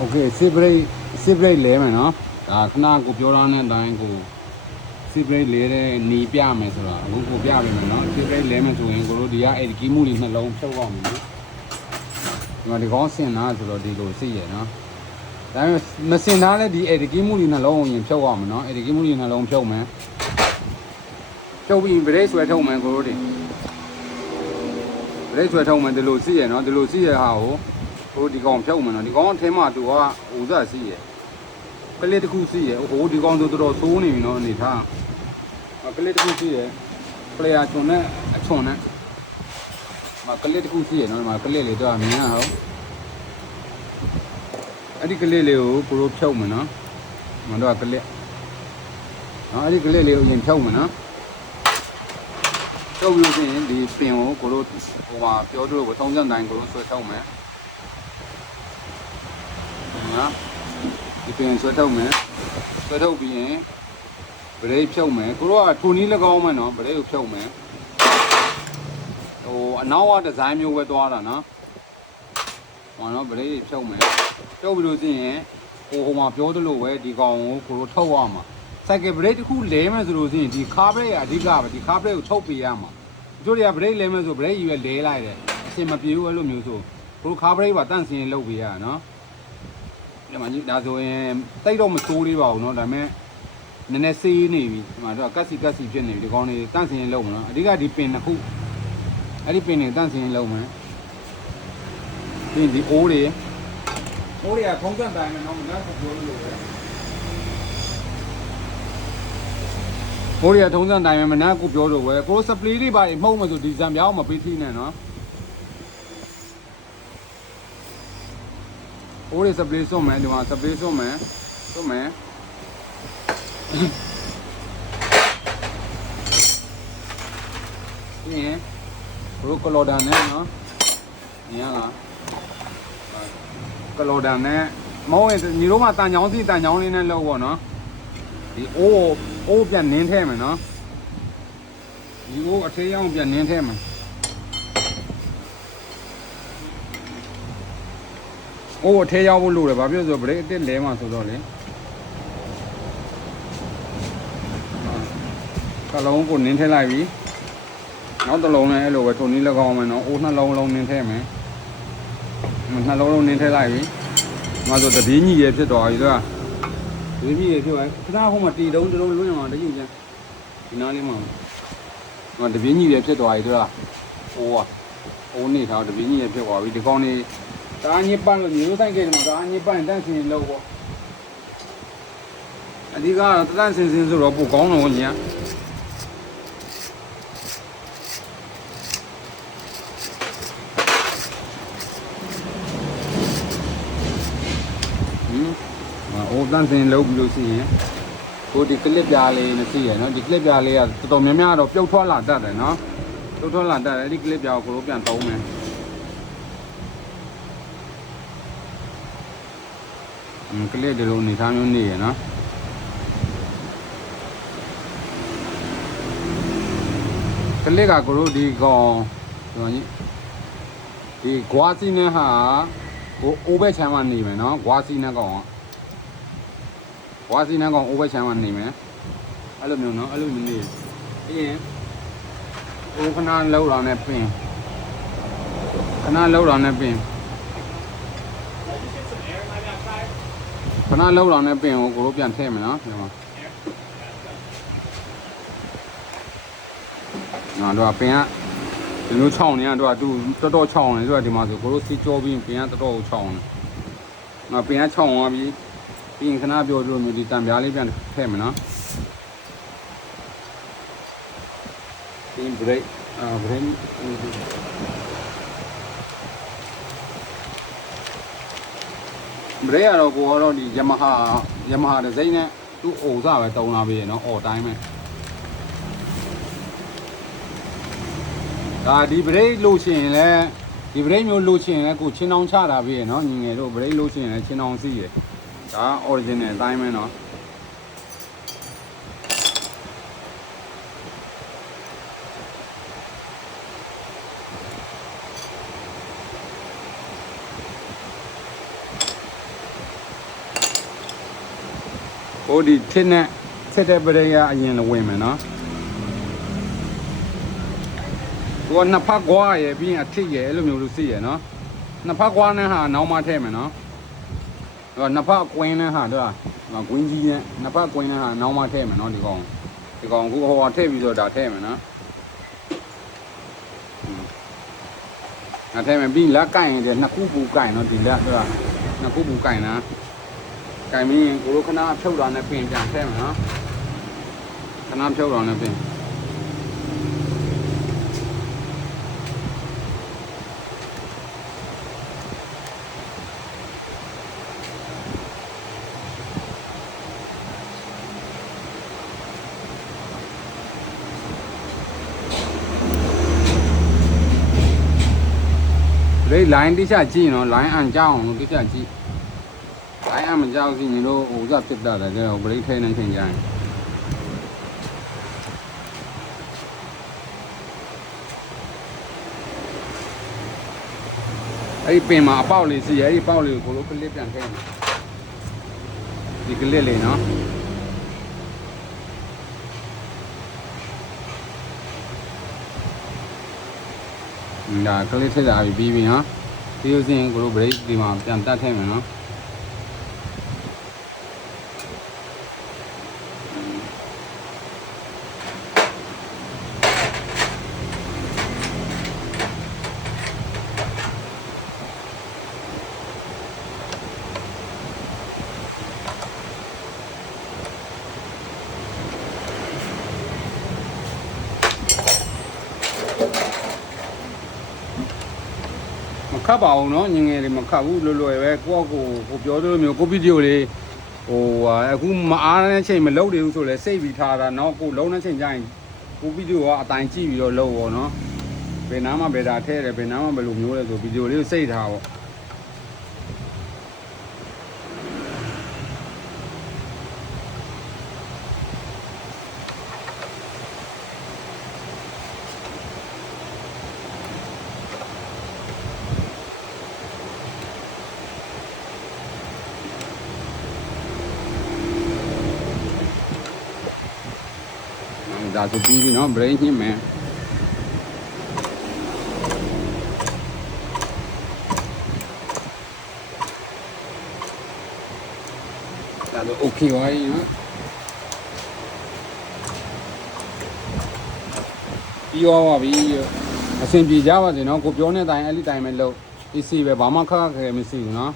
Okay, separate leမယ်နော်ဒါခဏကိုပြောထားတဲ့အတိုင်းကို separate လဲတဲ့နေပြမယ်ဆိုတာအခုကိုပြပေးမယ်နော် separate လဲမယ်ဆိုရင်ကိုတို့ဒီကအဲ့ဒီကီးမှုတွေနှလုံးဖြုတ်အောင်မယ်နော်ဒီမှာဒီကောင်းစင်တာဆိုတော့ဒီလိုသိရနော်ဒါပေမဲ့မစင်သားလဲဒီအဲ့ဒီကီးမှုတွေနှလုံးရင်ဖြုတ်အောင်မယ်နော်အဲ့ဒီကီးမှုတွေနှလုံးဖြုတ်မယ်ဖြုတ်ပြီး brake ဆွဲထုတ်မယ်ကိုတို့တွေ brake ဆွဲထုတ်မယ်ဒီလိုသိရနော်ဒီလိုသိရဟာကိုဒီကောင်ဖြုတ်မယ်နော်ဒီကောင်အထင်းမှာသူကဟိုစားသိရကလေးတစ်ခုရှိရဟိုဒီကောင်ဆိုတော်သိုးနေပြီနော်အနေထားကလေးတစ်ခုရှိရပလေယာချွန်နဲ့အချွန်နဲ့ကလေးတစ်ခုရှိရနော်ဒီမှာကလေးလေးတော့မြင်ရအောင်အဲ့ဒီကလေးလေးကိုကိုတို့ဖြုတ်မယ်နော်မတော့ကလေးနော်အဲ့ဒီကလေးလေးကိုရင်ဖြုတ်မယ်နော်ဖြုတ်လို့ရှိရင်ဒီပင်ကိုကိုတို့ဟိုမှာပြောတို့ကို30တိုင်းကိုတို့ဆွဲထုတ်မယ်နော်ဒီပင်ဆွဲထုတ်မယ်ဆွဲထုတ်ပြီးရင်ဗရိတ်ဖြုတ်မယ်ကိုတို့ကထိုနည်း၎င်းမယ်နော်ဗရိတ်ကိုဖြုတ်မယ်ဟိုအနောက်ကဒီဇိုင်းမျိုးပဲသွားတာနော်ဟောနော်ဗရိတ်ဖြုတ်မယ်ဖြုတ်ပြီးလို့ရှိရင်ဟိုမှာပြောသလိုပဲဒီကောင်ကိုကိုတို့ထုတ်ရမှာစိုက်ကယ်ဗရိတ်တစ်ခုလဲမယ်ဆိုလို့ရှိရင်ဒီခါဗရိတ်အဓိကပဲဒီခါဗရိတ်ကိုထုတ်ပေးရမှာတို့တွေကဗရိတ်လဲမယ်ဆိုဗရိတ်ယူရလဲလိုက်တယ်အရှင်မပြေဘူးအဲ့လိုမျိုးဆိုကိုတို့ခါဗရိတ်ပါတန့်စင်လုပ်ပေးရနော်ဒီမှာဒါဆိုရင်တိတ်တော့မဆိုးသေးပါဘူးเนาะဒါပေမဲ့နည်းနည်းစေးနေပြီဒီမှာတော့ကတ်စီဖြစ်နေပြီဒီကောင်းနေတန့်စင်ရင်လုံးမနော်အဓိကဒီပင်တစ်ခုအဲ့ဒီပင်နေတန့်စင်ရင်လုံးမယ်ပြီးဒီအိုးတွေကထုံးစံတိုင်းနဲ့เนาะမနော်ပြောလို့ပဲအိုးတွေကထုံးစံတိုင်းနဲ့မနော်ကိုပြောလို့ပဲကိုစပလီတွေပါမှုတ်မှဆိုဒီဇံပြောင်းမပေးသေးနဲ့เนาะโอ้ยสเปรย์ส่งမယ်ဒီမှာစပလေးส่งမယ်ဒီရင်ဘရိုကလော်ဒန်နဲ့နော်မြင်ရလားကလော်ဒန်နဲ့မောင်းရင်ညီတို့မှတန်ချောင်းလေးနဲ့လောက်ပေါ့နော်ဒီအိုးပြန်နင်းထဲမယ်နော်ဒီအိုးအထေးအောင်ပြန်နင်းထဲမယ်အိုးအထဲရောက်ဖို့လိုတယ်ဘာဖြစ်လို့ဆိုဗရိတ်အစ်လဲမှာဆိုတော့လေကလုံးကိုနင်းထည့်လိုက်ပြီနောက်တစ်လုံးလည်းအဲ့လိုပဲထုံနည်း၎င်းမယ်နော်အိုးနှလုံးနင်းထည့်မယ်နှလုံးနင်းထည့်လိုက်ပြီငါဆိုတပင်းကြီးရဖြစ်သွားပြီဆိုတာတပင်းကြီးရဖြစ်သွားခဏဟိုမှာတီတုံးလွန်းရမှာတကြီးချမ်းဒီနားလေးမှာငါတပင်းကြီးရဖြစ်သွားပြီဆိုတာအိုးနေထားတပင်းကြီးရဖြစ်သွားပြီဒီကောင်းနေဒါညစ်ပတ်လို့မျိုးဆိုင်ကဲမှာဒါညစ်ပတ်တန့်စင်လို့ပေါ့အဓိကတော့တန့်စင်ဆိုတော့ပိုကောင်းတော့ညာအိုးတန့်စင်လုပ်ပြီးလို့ရှိရင်ကိုဒီကလစ်ပြားလေးနဲ့သိရနော်ဒီကလစ်ပြားလေးကတော်တော်များများတော့ပြုတ်ထွက်လာတတ်တယ်နော်ပြုတ်ထွက်လာတတ်တယ်အဲ့ဒီကလစ်ပြားကိုကိုပြန်သုံးမယ်ကလေးဒီလိုနေသားမျိုးနေရနော်ကလေးကကိုတို့ဒီကောင်ဒီဂွာစီနဲ့ဟာကိုအိုးဘက်ချမ်းမှနေမယ်နော်ဂွာစီနဲ့ကောင်အိုးဘက်ချမ်းမှနေမယ်အဲ့လိုမျိုးနော်အဲ့လိုမျိုးနေပြီးရင်အိုးခဏလောက်တာနဲ့ပင်ခဏလောက်တာနဲ့ပင်ခဏလောက်တော့နဲ့ပင်ကိုကိုတို့ပြန်ထည့်မယ်နော်ဒီမှာနော်တော့ပင်ကဒီလိုခြောက်နေရတော့သူတော်တော်ခြောက်နေဆိုတော့ဒီမှာဆိုကိုတို့စီကြောပြီးပင်ကတော်တော်ခြောက်နေနော်ပင်ကခြောက်သွားပြီးပြီးရင်ခဏပြောလို့မျိုးဒီတံပြားလေးပြန်ထည့်မယ်နော်ပြီး break ဘရေကတော့ကိုကတော့ဒီယမဟာဒီဇိုင်းနဲ့သူ့အိုစားပဲတုံးလာပြီနော်အော်တိုင်းပဲဒါဒီဘရေလို့ရှိရင်လည်းဒီဘရေမျိုးလို့ရှိရင်လည်းကိုချင်းအောင်ချတာပြီနော်ညီငယ်တို့ဘရေလို့ရှိရင်လည်းချင်းအောင်စီးရဒါ original အတိုင်းပဲနော် ဟိုဒီထစ်နဲ့ဆက်တဲ့ပရိယာအရင်ဝင်မယ်နော်သူကနှစ်ဖက်ကွာရယ်ပြီးရင်အထစ်ရယ်အဲ့လိုမျိုးလို့စီးရယ်နော်နှစ်ဖက်ကွာနဲ့ဟာနောက်မှထည့်မယ်နော်သူကနှစ်ဖက်ကွင်းနဲ့ဟာတော့ကွင်းကြီးနဲ့နှစ်ဖက်ကွင်းနဲ့ဟာနောက်မှထည့်မယ်နော်ဒီကောင်အခုဟိုထည့်ပြီးတော့ဒါထည့်မယ်နော်ထည့်မယ်ပြီးလက်ကင်ရင်နှစ်ခုပူကင်နော်ဒီလက်သူကနှစ်ခုပူကင်နော်ကင်ပြီးရင်ကိုလိုခဏဖြုတ်တာနဲ့ပြင်ပြန်ထည့်မယ်နော်ခဏဖြုတ်တာနဲ့ပြင်ဒီလိုင်းတိကျကြည့်နော်လိုင်းအန်ကြောင်းလို့တိကျကြည့်လိုင်းအန်မကြောက်စီညီတို့ဟိုကဖြစ်တာတယ်တဲ့ဘရိတ်ထဲနေချိန်ကြရင်အဲ့ဒီပင်မှာအပေါက်လေးစီအဲ့ဒီပေါက်လေးကိုလိုကလစ်ပြန်ခဲ့မယ်ဒီကလစ်လေးနော်ဒါကလစ်ထည့်လာပြီးပြီနော်ဒီဥစဉ်ကိုလိုဘရိတ်ဒီမှာပြန်တတ်ထဲမယ်နော်ခတ်ပါအောင်နော်ငငယ်တွေမခတ်ဘူးလွယ်လွယ်ပဲကိုပြောသလိုမျိုးကိုဗီဒီယိုလေးဟိုအခုမအားတဲ့ချိန်မလုပ်တယ်ဘူးဆိုလဲစိတ်ပြီးထားတာနော်ကိုလုံးတဲ့ချိန်ကျရင်ကိုဗီဒီယိုကအတိုင်းကြည့်ပြီးတော့လုပ်ရောနော်ဘယ်နားမှဘယ်တာထဲတယ်ဘယ်နားမှဘယ်လိုမျိုးလဲဆိုဗီဒီယိုလေးကိုစိတ်ထားပေါ့ဒါဆိုပြီးပြီနော်ဘရိတ်ညှိမယ်ဒါတော့ okay ပါပြီနော်ပြီးသွားပါပြီအဆင်ပြေကြပါစေနော်ကိုပြောတဲ့အတိုင်းအဲ့ဒီတိုင်းပဲလုပ် AC ပဲဘာမှခက်ခဲမရှိဘူးနော်